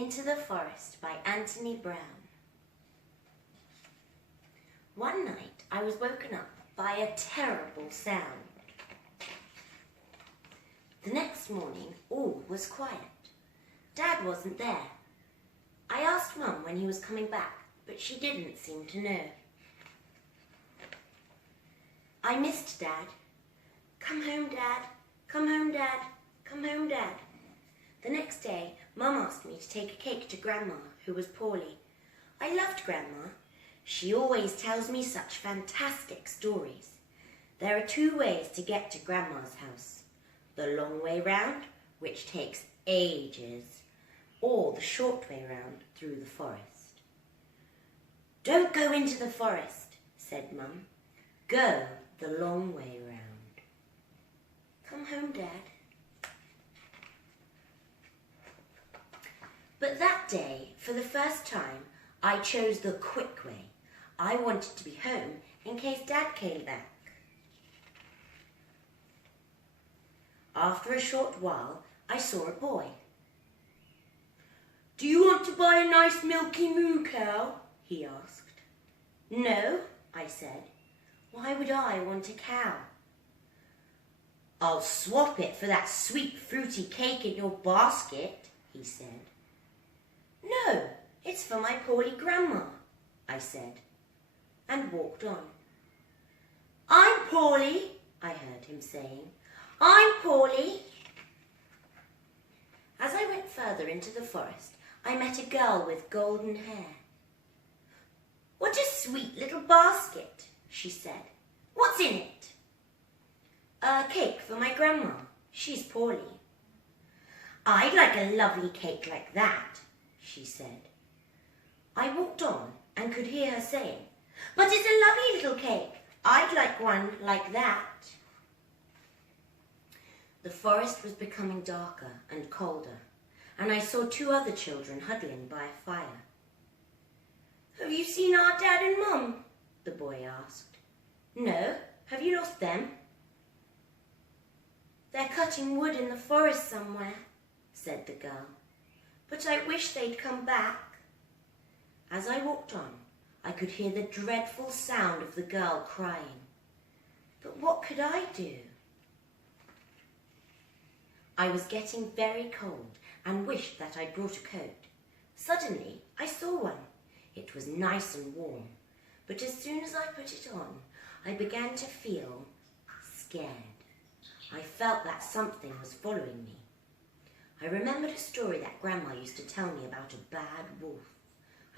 Into the Forest by Anthony Browne. One night I was woken up by a terrible sound. The next morning all was quiet. Dad wasn't there. I asked Mum when he was coming back, but she didn't seem to know. I missed Dad. Come home, Dad. Come home, Dad. Come home, Dad. The next day, Mum asked me to take a cake to Grandma, who was poorly. I loved Grandma. She always tells me such fantastic stories. There are 2 ways to get to Grandma's house. The long way round, which takes ages, or the short way round through the forest. Don't go into the forest, said Mum. Go the long way round. Come home, Dad. But that day, for the first time, I chose the quick way. I wanted to be home in case Dad came back. After a short while, I saw a boy. Do you want to buy a nice milky moo cow? He asked. No, I said. Why would I want a cow? I'll swap it for that sweet fruity cake in your basket, he said. No, it's for my poorly Grandma, I said, and walked on. I'm poorly, I heard him saying. I'm poorly. As I went further into the forest, I met a girl with golden hair. What a sweet little basket, she said. What's in it? A cake for my Grandma. She's poorly. I'd like a lovely cake like that, she said. I walked on and could hear her saying, but it's a lovely little cake. I'd like one like that. The forest was becoming darker and colder, and I saw 2 other children huddling by a fire. Have you seen our Dad and Mum? The boy asked. No, have you lost them? They're cutting wood in the forest somewhere, said the girl. But I wish they'd come back. As I walked on, I could hear the dreadful sound of the girl crying. But what could I do? I was getting very cold and wished that I'd brought a coat. Suddenly, I saw one. It was nice and warm, but as soon as I put it on, I began to feel scared. I felt that something was following me. I remembered a story that Grandma used to tell me about a bad wolf.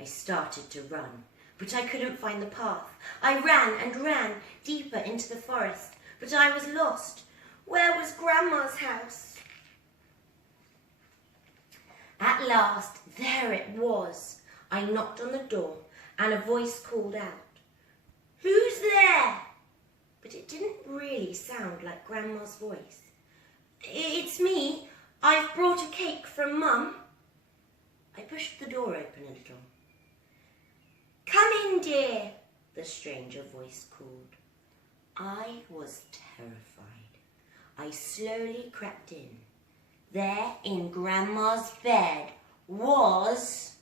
I started to run, but I couldn't find the path. I ran and ran deeper into the forest, but I was lost. Where was Grandma's house? At last, there it was. I knocked on the door, and a voice called out, Who's there? But it didn't really sound like Grandma's voice. It's me. I've brought a cake from Mum. I pushed the door open a little. Come in, dear, the stranger voice called. I was terrified. I slowly crept in. There in Grandma's bed was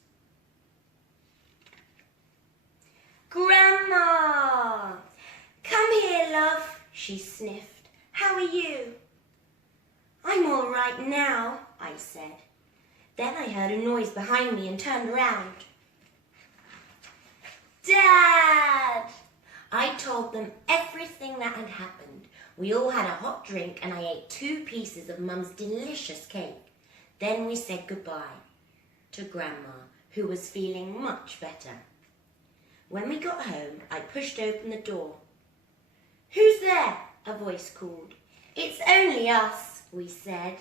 Grandma! Come here, love, she sniffed. How are you? I'm all right now, I said. Then I heard a noise behind me and turned around. Dad! I told them everything that had happened. We all had a hot drink and I ate 2 pieces of Mum's delicious cake. Then we said goodbye to Grandma, who was feeling much better. When we got home, I pushed open the door. Who's there? A voice called. It's only us, we said.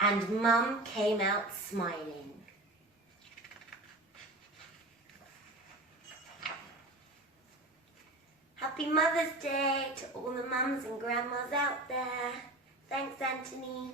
And Mum came out smiling. Happy Mother's Day to all the mums and grandmas out there. Thanks, Anthony.